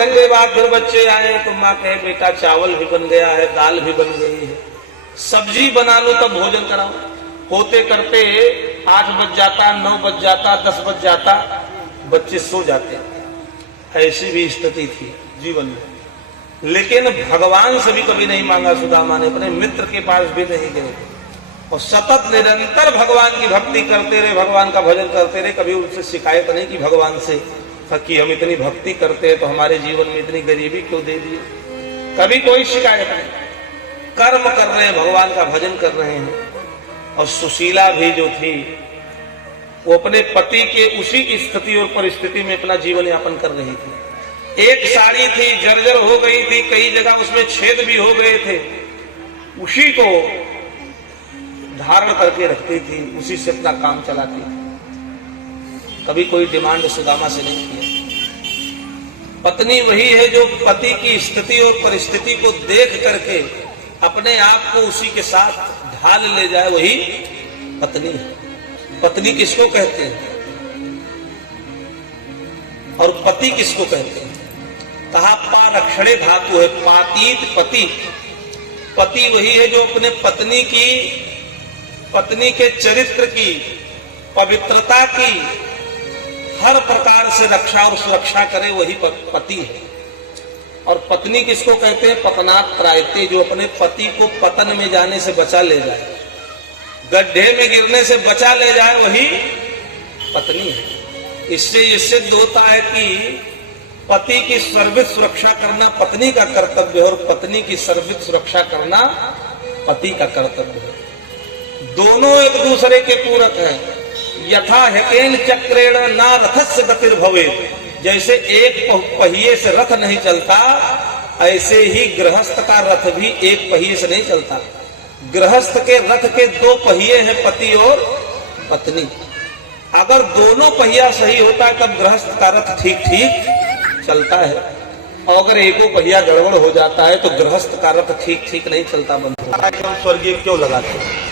घंटे बाद फिर बच्चे आए तो माँ कहे बेटा चावल भी बन गया है, दाल भी बन गई है, सब्जी बना लो तब भोजन कराओ। होते करते 8 बज जाता, 9 बज जाता, 10 बज जाता, बच्चे सो जाते। ऐसी भी स्थिति थी जीवन में। लेकिन भगवान से भी कभी नहीं मांगा सुदामा ने, अपने मित्र के पास भी नहीं गए और सतत निरंतर भगवान की भक्ति करते रहे, भगवान का भजन करते रहे। कभी उनसे शिकायत नहीं की भगवान से कि हम इतनी भक्ति करते हैं तो हमारे जीवन में इतनी गरीबी क्यों दे दिए, कभी कोई शिकायत नहीं। कर्म कर रहे हैं, भगवान का भजन कर रहे हैं। और सुशीला भी जो थी वो अपने पति के उसी स्थिति और परिस्थिति में अपना जीवन यापन कर रही थी। एक साड़ी थी, जर्जर हो गई थी, कई जगह उसमें छेद भी हो गए थे, उसी को धारण करके रखती थी, उसी से अपना काम चलाती थी। कभी कोई डिमांड सुदामा से नहीं किया। पत्नी वही है जो पति की स्थिति और परिस्थिति को देख करके अपने आप को उसी के साथ ढाल ले जाए, वही पत्नी है। पत्नी किसको कहते हैं और पति किसको कहते हैं? कहा पारक्षणे धातु है, पातीत पति। पति वही है जो अपने पत्नी के चरित्र की, पवित्रता की हर प्रकार से रक्षा और सुरक्षा करे, वही पति है। और पत्नी किसको कहते हैं? पतनात् त्रायते, जो अपने पति को पतन में जाने से बचा ले जाए, गड्ढे में गिरने से बचा ले जाए, वही पत्नी है। इससे ये सिद्ध होता है कि पति की सर्वित सुरक्षा करना पत्नी का कर्तव्य है और पत्नी की सर्वित सुरक्षा करना पति का कर्तव्य है। दोनों एक दूसरे के पूरक हैं। यथा हेकेन चक्रेण ना रथस्य गतिर्भवेत्, जैसे एक पहिए से रथ नहीं चलता, ऐसे ही गृहस्थ का रथ भी एक पहिए से नहीं चलता। गृहस्थ के रथ के 2 पहिए हैं, पति और पत्नी। अगर दोनों पहिया सही होता है तब गृहस्थ का रथ ठीक ठीक चलता है, और अगर एको पहिया गड़बड़ हो जाता है तो गृहस्थ का रथ ठीक ठीक नहीं चलता, बंधु। स्वर्गीय क्यों लगाते?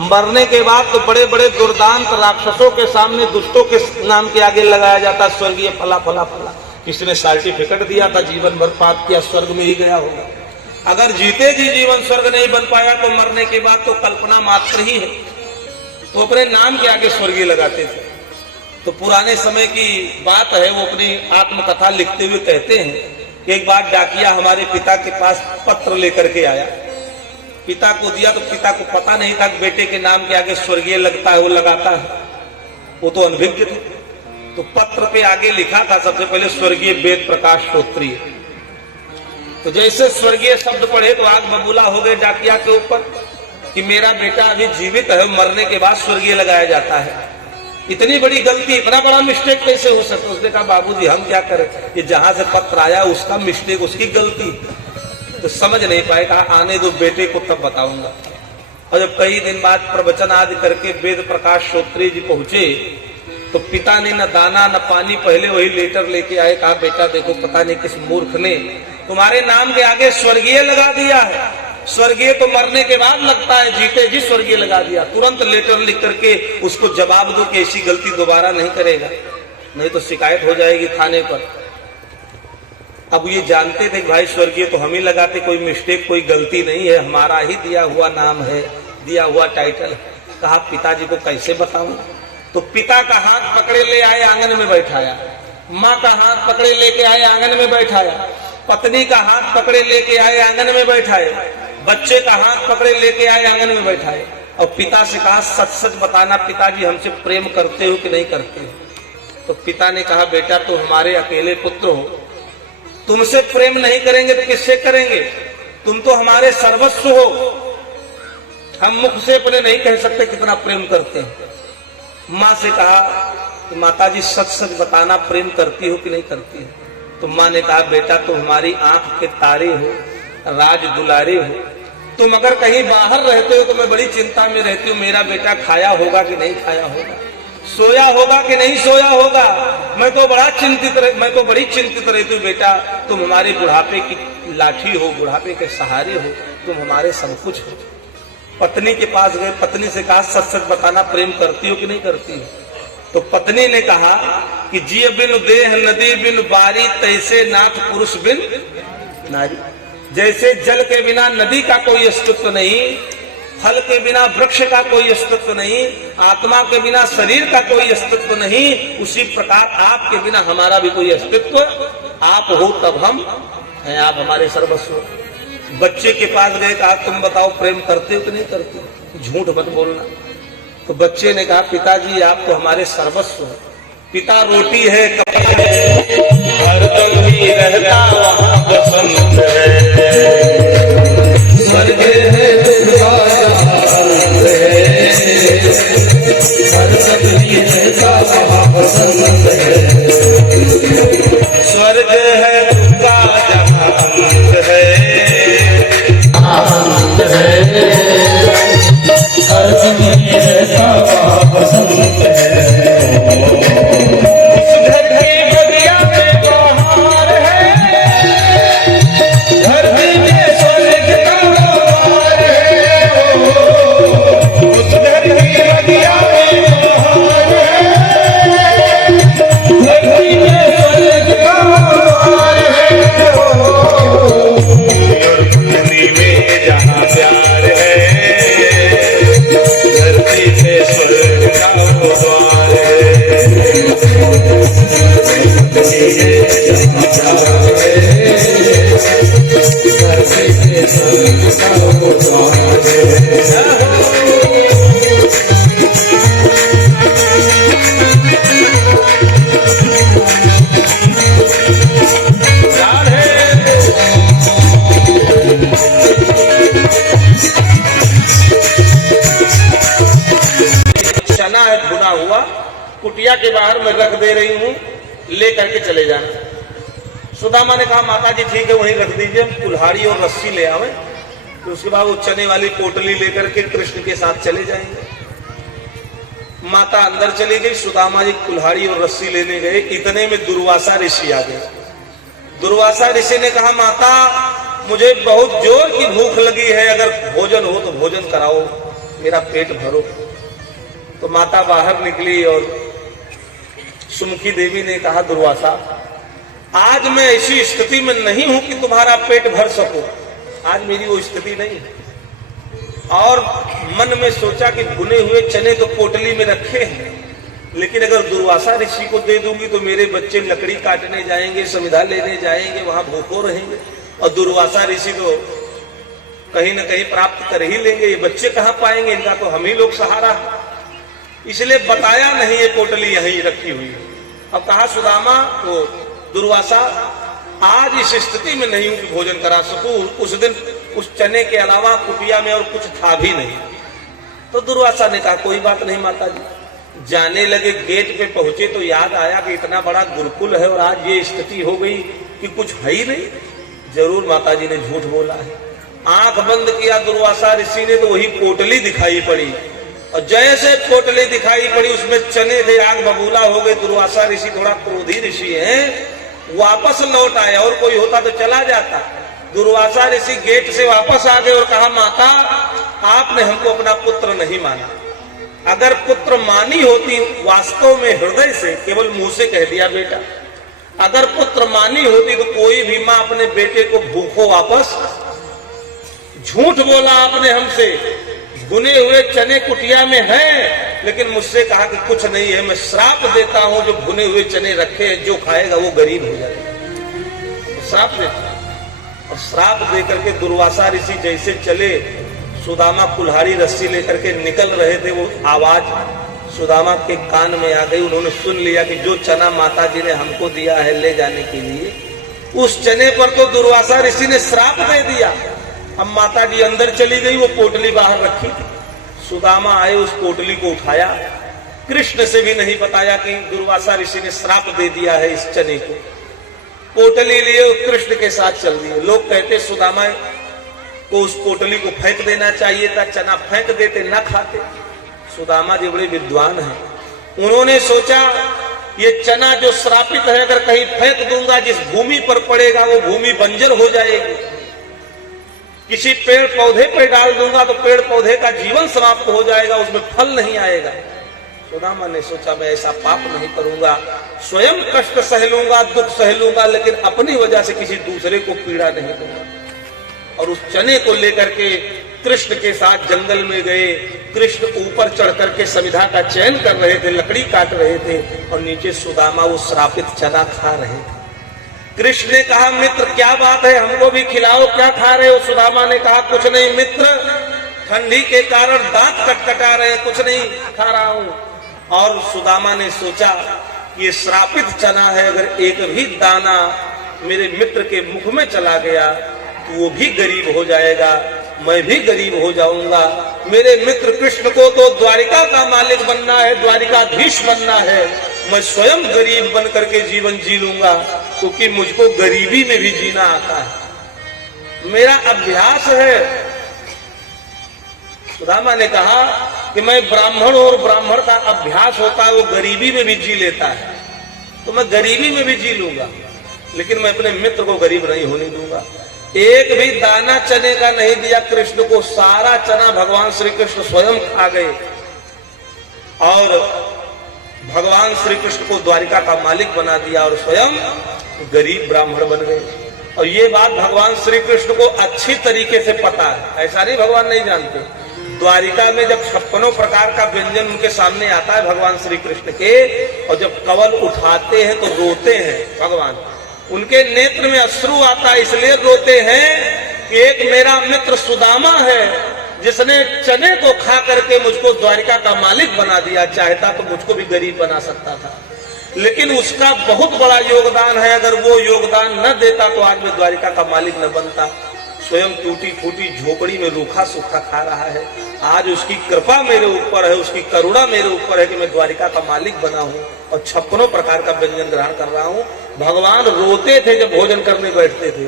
मरने के बाद तो बड़े बड़े दुर्दांत राक्षसों के सामने, दुष्टों के नाम के आगे लगाया जाता स्वर्गीय फला फला फला। किसी ने सर्टिफिकेट दिया था, जीवन भर पाप किया, स्वर्ग में ही गया होगा। अगर जीते जी जीवन स्वर्ग नहीं बन पाया तो मरने के बाद तो कल्पना मात्र ही है, तो अपने नाम के आगे स्वर्गीय लगाते थे। तो पुराने समय की बात है, वो अपनी आत्मकथा लिखते हुए कहते हैं, एक बार डाकिया हमारे पिता के पास पत्र लेकर के आया। पिता को दिया तो पिता को पता नहीं था कि बेटे के नाम के आगे स्वर्गीय लगता है, वो लगाता है, वो तो अनभिज्ञ थे। तो पत्र पे आगे लिखा था सबसे पहले स्वर्गीय वेद प्रकाश श्रोत्रिय। तो जैसे स्वर्गीय शब्द पढ़े तो आग बबूला हो गए डाकिया के ऊपर कि मेरा बेटा अभी जीवित है, मरने के बाद स्वर्गीय लगाया जाता है। इतनी बड़ी गलती, इतना बड़ा मिस्टेक कैसे हो सकता? उसने कहा बाबूजी हम क्या करें, ये जहां से पत्र आया उसका मिस्टेक, उसकी गलती। तो समझ नहीं पाए, कहा आने दो बेटे को तब बताऊंगा। और जब कई दिन बाद प्रवचन आदि करके वेद प्रकाश श्रोत्रिय जी पहुंचे तो पिता ने न दाना न पानी, पहले वही लेटर लेके आए। कहा बेटा देखो, पता नहीं किस मूर्ख ने तुम्हारे नाम के आगे स्वर्गीय लगा दिया है। स्वर्गीय तो मरने के बाद लगता है, जीते जी स्वर्गीय लगा दिया। तुरंत लेटर लिख करके उसको जवाब दो कि ऐसी गलती दोबारा नहीं करेगा, नहीं तो शिकायत हो जाएगी थाने पर। अब ये जानते थे कि भाई स्वर्गीय तो हम ही लगाते, कोई मिस्टेक कोई गलती नहीं है, हमारा ही दिया हुआ नाम है, दिया हुआ टाइटल है। कहा पिताजी को कैसे बताऊं? तो पिता का हाथ पकड़े ले आए, आंगन में बैठाया। माँ का हाथ पकड़े लेके आए, आंगन में बैठाया। पत्नी का हाथ पकड़े लेके आए, आंगन में बैठाए। बच्चे का हाथ पकड़े लेके आए, आंगन में बैठाए। और पिता से कहा सच सच बताना पिताजी, हमसे प्रेम करते हो कि नहीं करते हो? तो पिता ने कहा बेटा तुम हमारे अकेले पुत्र हो, तुमसे प्रेम नहीं करेंगे तो किससे करेंगे? तुम तो हमारे सर्वस्व हो, हम मुख से अपने नहीं कह सकते कितना प्रेम करते हैं। माँ से कहा कि माताजी सच सच बताना प्रेम करती हो कि नहीं करती हो? तो माँ ने कहा बेटा तुम हमारी आंख के तारे हो, राज दुलारे हो। तुम अगर कहीं बाहर रहते हो तो मैं बड़ी चिंता में रहती हूँ, मेरा बेटा खाया होगा कि नहीं खाया होगा, सोया होगा कि नहीं सोया होगा। मैं तो बड़ी चिंतित रहती हूँ। बेटा तुम हमारे बुढ़ापे की लाठी हो, बुढ़ापे के सहारे हो, तुम हमारे सब कुछ हो। पत्नी के पास गए, पत्नी से कहा सच सच बताना प्रेम करती हो कि नहीं करती हो? तो पत्नी ने कहा कि जिय बिन देह नदी बिन बारी, तैसे नाथ पुरुष बिन नारी। जैसे जल के बिना नदी का कोई अस्तित्व नहीं, फल के बिना वृक्ष का कोई अस्तित्व नहीं, आत्मा के बिना शरीर का कोई अस्तित्व नहीं, उसी प्रकार आपके बिना हमारा भी कोई अस्तित्व। आप हो तब हम हैं, आप हमारे सर्वस्व। बच्चे के पास गए, कहा तुम बताओ प्रेम करते हो कि नहीं करते हो, झूठ मत बोलना। तो बच्चे ने कहा पिताजी आप तो हमारे सर्वस्व है। पिता रोटी है कपड़ा है, हरदम ही रहता वहाँ बसंत है, स्वर्ग है हरदम ही रहता वहाँ बसंत है, स्वर्ग है उनका जहाँ अंत है, आनंद है हरदम ही रहता वहाँ बसंत है। कुटिया के बाहर मैं रख दे रही हूँ, ले करके चले जाना। सुदामा ने कहा माता जी ठीक है वहीं रख दीजिए, कुल्हाड़ी और रस्सी ले आवे। तो उसके बाद वो चने वाली पोटली लेकर के कृष्ण के साथ चले जाएंगे। माता अंदर चली गई, सुदामा जी कुल्हाड़ी और रस्सी लेने गए। इतने में दुर्वासा ऋषि आ गए। दुर्वासा ऋषि ने कहा माता मुझे बहुत जोर की भूख लगी है, अगर भोजन हो तो भोजन कराओ, मेरा पेट भरो। तो माता बाहर निकली और सुमुखी देवी ने कहा दुर्वासा आज मैं ऐसी स्थिति में नहीं हूं कि तुम्हारा पेट भर सकूं, आज मेरी वो स्थिति नहीं। और मन में सोचा कि भुने हुए चने तो पोटली में रखे हैं, लेकिन अगर दुर्वासा ऋषि को दे दूंगी तो मेरे बच्चे लकड़ी काटने जाएंगे, संविधा लेने जाएंगे, वहां भूखो रहेंगे, और दुर्वासा ऋषि तो कहीं न कहीं प्राप्त कर ही लेंगे, ये बच्चे कहां पाएंगे, इनका तो हम ही लोग सहारा है। इसलिए बताया नहीं, ये पोटली यहीं रखी हुई है। अब कहा सुदामा तो दुर्वासा आज इस स्थिति में नहीं हूं कि भोजन करा सकूं। उस दिन उस चने के अलावा कुटिया में और कुछ था भी नहीं। तो दुर्वासा ने कहा कोई बात नहीं माता जी। जाने लगे, गेट पे पहुंचे तो याद आया कि इतना बड़ा गुरुकुल है और आज ये स्थिति हो गई कि कुछ है ही नहीं। जरूर माता जी ने झूठ बोला है। आंख बंद किया दुर्वासा ऋषि ने तो वही पोटली दिखाई पड़ी, और जैसे पोटली दिखाई पड़ी उसमें चने थे, आग बबूला हो गए। दुर्वासा ऋषि थोड़ा क्रोधी ऋषि है, वापस लौट आया, और कोई होता तो चला जाता। दुर्वासा ऋषि गेट से वापस आ गए और कहा माता आपने हमको अपना पुत्र नहीं माना। अगर पुत्र मानी होती वास्तव में हृदय से, केवल मुंह से कह दिया बेटा, अगर पुत्र मानी होती तो कोई भी मां अपने बेटे को भूखो वापस। झूठ बोला आपने हमसे, भुने हुए चने कुटिया में हैं, लेकिन मुझसे कहा कि कुछ नहीं है। मैं श्राप देता हूं जो भुने हुए चने रखे हैं, जो खाएगा वो गरीब हो जाएगा। श्राप देता, और श्राप दे करके दुर्वासा ऋषि जैसे चले, सुदामा कुल्हाड़ी रस्सी लेकर के निकल रहे थे, वो आवाज सुदामा के कान में आ गई। उन्होंने सुन लिया कि जो चना माता जी ने हमको दिया है ले जाने के लिए, उस चने पर तो दुर्वासा ऋषि ने श्राप दे दिया। अब माता जी अंदर चली गई, वो पोटली बाहर रखी थी। सुदामा आए, उस पोटली को उठाया, कृष्ण से भी नहीं बताया कि दुर्वासा ऋषि ने श्राप दे दिया है इस चने को। पोटली लिए कृष्ण के साथ चल दिए। लोग कहते सुदामा को उस पोटली को फेंक देना चाहिए था, चना फेंक देते, न खाते। सुदामा जी बड़े विद्वान हैं, उन्होंने सोचा ये चना जो श्रापित है अगर कहीं फेंक दूंगा, जिस भूमि पर पड़ेगा वो भूमि बंजर हो जाएगी। किसी पेड़ पौधे पर डाल दूंगा तो पेड़ पौधे का जीवन समाप्त हो जाएगा, उसमें फल नहीं आएगा। सुदामा ने सोचा मैं ऐसा पाप नहीं करूंगा, स्वयं कष्ट सह लूंगा, दुख सह लूंगा, लेकिन अपनी वजह से किसी दूसरे को पीड़ा नहीं दूंगा। और उस चने को लेकर के कृष्ण के साथ जंगल में गए। कृष्ण ऊपर चढ़ करके समिधा का चयन कर रहे थे, लकड़ी काट रहे थे, और नीचे सुदामा वो श्रापित चना खा रहे थे। कृष्ण ने कहा मित्र क्या बात है, हमको भी खिलाओ, क्या खा रहे हो? सुदामा ने कहा कुछ नहीं मित्र, ठंडी के कारण दांत कटकटा रहे, कुछ नहीं खा रहा हूं। और सुदामा ने सोचा ये श्रापित चना है, अगर एक भी दाना मेरे मित्र के मुख में चला गया तो वो भी गरीब हो जाएगा, मैं भी गरीब हो जाऊंगा। मेरे मित्र कृष्ण को तो द्वारिका का मालिक बनना है, द्वारिकाधीश बनना है, मैं स्वयं गरीब बन करके जीवन जी लूंगा, क्योंकि मुझको गरीबी में भी जीना आता है, मेरा अभ्यास है। सुदामा ने कहा कि मैं ब्राह्मण हूं और ब्राह्मण का अभ्यास होता है वो गरीबी में भी जी लेता है, तो मैं गरीबी में भी जी लूंगा, लेकिन मैं अपने मित्र को गरीब नहीं होने दूंगा। एक भी दाना चने का नहीं दिया कृष्ण को, सारा चना भगवान श्री कृष्ण स्वयं खा गए और भगवान श्री कृष्ण को द्वारिका का मालिक बना दिया और स्वयं गरीब ब्राह्मण बन गए। और ये बात भगवान श्री कृष्ण को अच्छी तरीके से पता है, ऐसा नहीं भगवान नहीं जानते। द्वारिका में जब 56 प्रकार का व्यंजन उनके सामने आता है भगवान श्री कृष्ण के, और जब कवल उठाते हैं तो रोते हैं भगवान, उनके नेत्र में अश्रु आता है, इसलिए रोते हैं कि एक मेरा मित्र सुदामा है जिसने चने को खा करके मुझको द्वारिका का मालिक बना दिया, चाहता तो मुझको भी गरीब बना सकता था, लेकिन उसका बहुत बड़ा योगदान है, अगर वो योगदान न देता तो आज मैं द्वारिका का मालिक न बनता। स्वयं टूटी फूटी झोपड़ी में रूखा सूखा खा रहा है, आज उसकी कृपा मेरे ऊपर है, उसकी करुणा मेरे ऊपर है कि मैं द्वारिका का मालिक बना हूं और 56 प्रकार का व्यंजन ग्रहण कर रहा हूं। भगवान रोते थे जब भोजन करने बैठते थे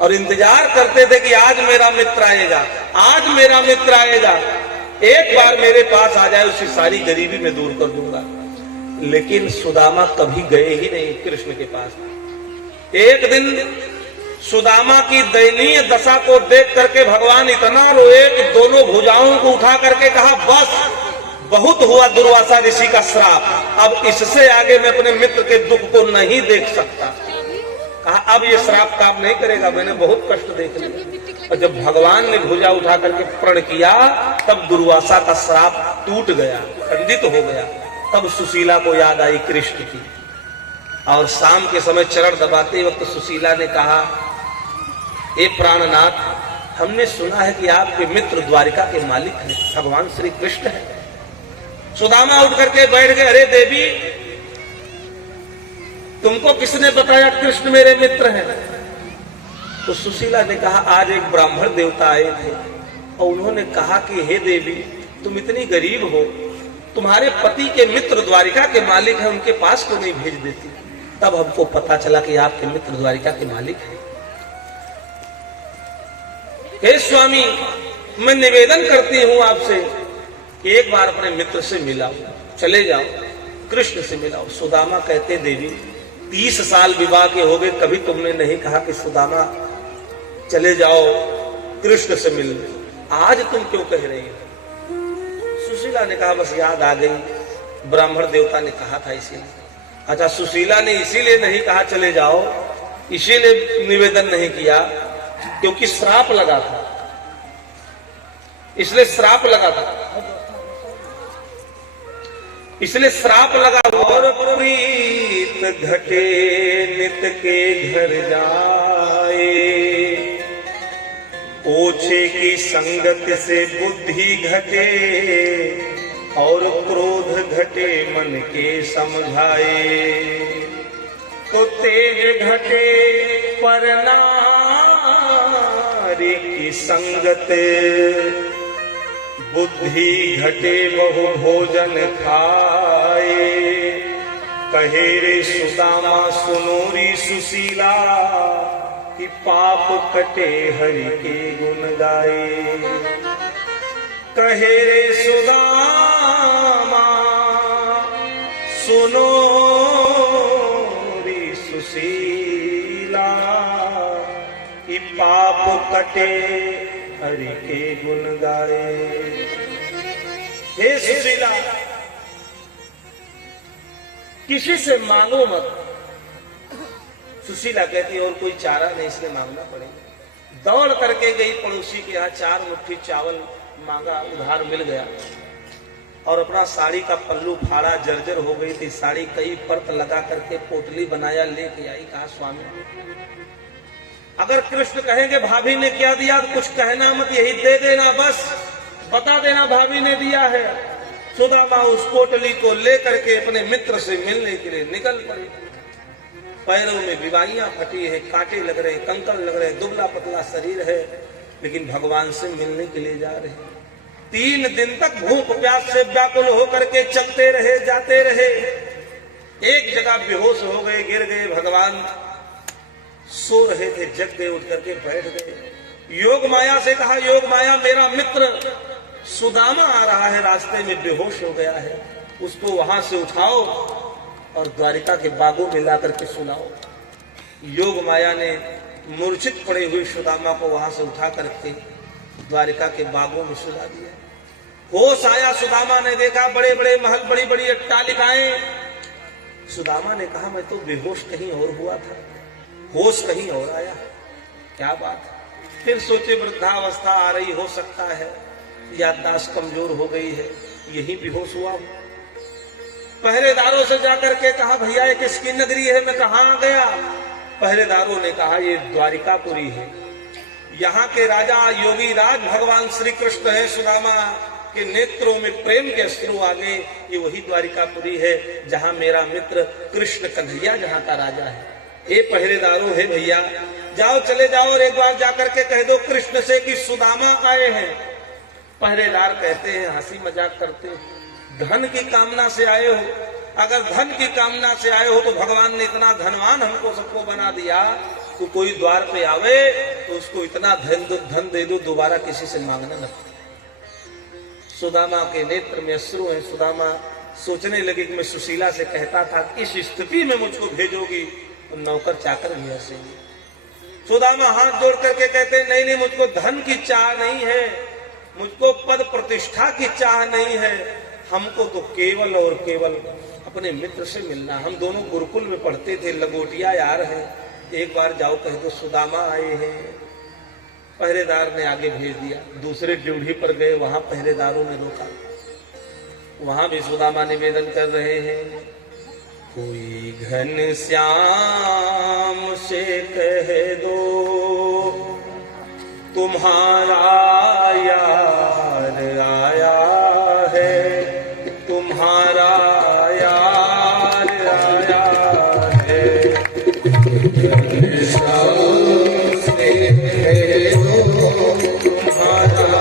और इंतजार करते थे कि आज मेरा मित्र आएगा, आज मेरा मित्र आएगा, एक बार मेरे पास आ जाए, उसकी सारी गरीबी में दूर कर दूंगा। लेकिन सुदामा कभी गए ही नहीं कृष्ण के पास। एक दिन सुदामा की दयनीय दशा को देख करके भगवान इतना रोए कि दोनों भुजाओं को उठा करके कहा बस बहुत हुआ दुर्वासा ऋषि का श्राप, अब इससे आगे मैं अपने मित्र के दुख को नहीं देख सकता। कहा अब ये श्राप काम नहीं करेगा, मैंने बहुत कष्ट देख लिया। और जब भगवान ने भुजा उठा करके प्रण किया तब दुर्वासा का श्राप टूट गया, खंडित हो गया। तब सुशीला को याद आई कृष्ण की, और शाम के समय चरण दबाते वक्त सुशीला ने कहा हे प्राणनाथ, हमने सुना है कि आपके मित्र द्वारिका के मालिक हैं, भगवान श्री कृष्ण है। सुदामा उठ करके बैठ गए, अरे देवी तुमको किसने बताया कृष्ण मेरे मित्र हैं? तो सुशीला ने कहा आज एक ब्राह्मण देवता आए थे और उन्होंने कहा कि हे देवी तुम इतनी गरीब हो, तुम्हारे पति के मित्र द्वारिका के मालिक हैं, उनके पास क्यों नहीं भेज देती? तब हमको पता चला कि आपके मित्र द्वारिका के मालिक हैं। हे स्वामी, मैं निवेदन करती हूं आपसे कि एक बार अपने मित्र से मिलाओ, चले जाओ, कृष्ण से मिलाओ। सुदामा कहते देवी 30 साल विवाह के हो गए, कभी तुमने नहीं कहा कि सुदामा चले जाओ कृष्ण से मिलने, आज तुम क्यों कह रही हो? सुशीला ने कहा बस याद आ गई, ब्राह्मण देवता ने कहा था इसीलिए। अच्छा, सुशीला ने इसीलिए नहीं कहा चले जाओ, इसीलिए निवेदन नहीं किया क्योंकि श्राप लगा था, इसलिए श्राप लगा था, इसलिए श्राप लगा। और प्रीत घटे नित के घर जाए, ओछे की संगत से बुद्धि घटे, और क्रोध घटे मन के समझाए, तो तेज घटे पर नारी की संगत, बुद्धि घटे बहु भोजन खाए, कहे रे सुदामा सुनोरी सुशीला, कि पाप कटे हरि के गुण गाए। कहे रे सुदामा सुनो री सुशीला, कि पाप कटे हरि के गुण गाए। हे सुशीला, किसी से मांगो मत। सुशीला कहती और कोई चारा नहीं, इसलिए मांगना पड़ेगा। दौड़ करके गई पड़ोसी के यहाँ, 4 मुट्ठी चावल मांगा, उधार मिल गया और अपना साड़ी का पल्लू फाड़ा, जर्जर हो गई थी साड़ी, कई परत लगा करके पोटली बनाया, लेके आई। कहा स्वामी अगर कृष्ण कहेंगे भाभी ने क्या दिया तो कुछ कहना मत, यही दे देना, बस बता देना भाभी ने दिया है। सुदामा उस पोटली को लेकर के अपने मित्र से मिलने के लिए निकल पड़े। पैरों में बीमारियां फटी है, कांटे लग रहे, कंकड़ लग रहे, दुबला पतला शरीर है, लेकिन भगवान से मिलने के लिए जा रहे हैं। 3 दिन तक भूख प्यास से व्याकुल होकर के चलते रहे, जाते रहे। एक जगह बेहोश हो गए, गिर गए। भगवान सो रहे थे, जग गए, उठ करके बैठ गए। योग माया से कहा, योग माया मेरा मित्र सुदामा आ रहा है, रास्ते में बेहोश हो गया है, उसको वहां से उठाओ और द्वारिका के बागों में ला करके सुलाओ। योग माया ने मूर्छित पड़े हुए सुदामा को वहां से उठा करके द्वारिका के बागों में सुला दिया। होश आया, सुदामा ने देखा बड़े बड़े महल, बड़ी बड़ी अट्टालिकाएं। सुदामा ने कहा मैं तो बेहोश कहीं और हुआ था, होश कहीं और आया, क्या बात। फिर सोचे वृद्धावस्था आ रही, हो सकता है याददाश्त कमजोर हो गई है, यही बेहोश हुआ। पहरेदारों से जाकर के कहा भैया ये किसकी नगरी है, मैं कहाँ आ गया। पहरेदारों ने कहा ये द्वारिकापुरी है, यहाँ के राजा योगी राज भगवान श्री कृष्ण है। सुदामा के नेत्रों में प्रेम के अश्रु आ गए, ये वही द्वारिकापुरी है जहाँ मेरा मित्र कृष्ण कन्हैया जहाँ का राजा है। ये पहरेदारों है भैया, जाओ चले जाओ और एक बार जाकर के कह दो कृष्ण से कि सुदामा आए हैं। पहरेदार कहते हैं, हंसी मजाक करते हैं, धन की कामना से आए हो, अगर धन की कामना से आए हो तो भगवान ने इतना धनवान हमको सबको बना दिया, तो कोई द्वार पे आवे तो उसको इतना धन दे दो, दोबारा किसी से मांगना न। सुदामा के नेत्र में अश्रु है। सुदामा सोचने लगे कि मैं सुशीला से कहता था इस स्थिति में मुझको भेजोगी तो नौकर चाकर भी हंसेंगे। सुदामा हाथ जोड़ करके कहते नहीं नहीं, मुझको धन की चाह नहीं है, मुझको पद प्रतिष्ठा की चाह नहीं है, हमको तो केवल और केवल अपने मित्र से मिलना। हम दोनों गुरुकुल में पढ़ते थे, लगोटिया यार है, एक बार जाओ कह दो सुदामा आए हैं। पहरेदार ने आगे भेज दिया, दूसरे ड्यूढ़ी पर गए, वहां पहरेदारों ने रोका, वहां भी सुदामा निवेदन कर रहे हैं कोई घन श्याम से कह दो तुम्हारा यार आया है, तुम्हारा यार आया है। घन श्याम से कह दो तुम्हारा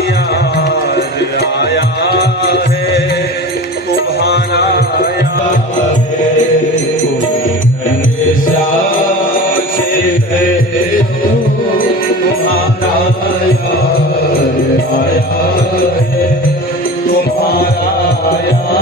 यार आया है, तुम्हारा आया है, तुम्हारा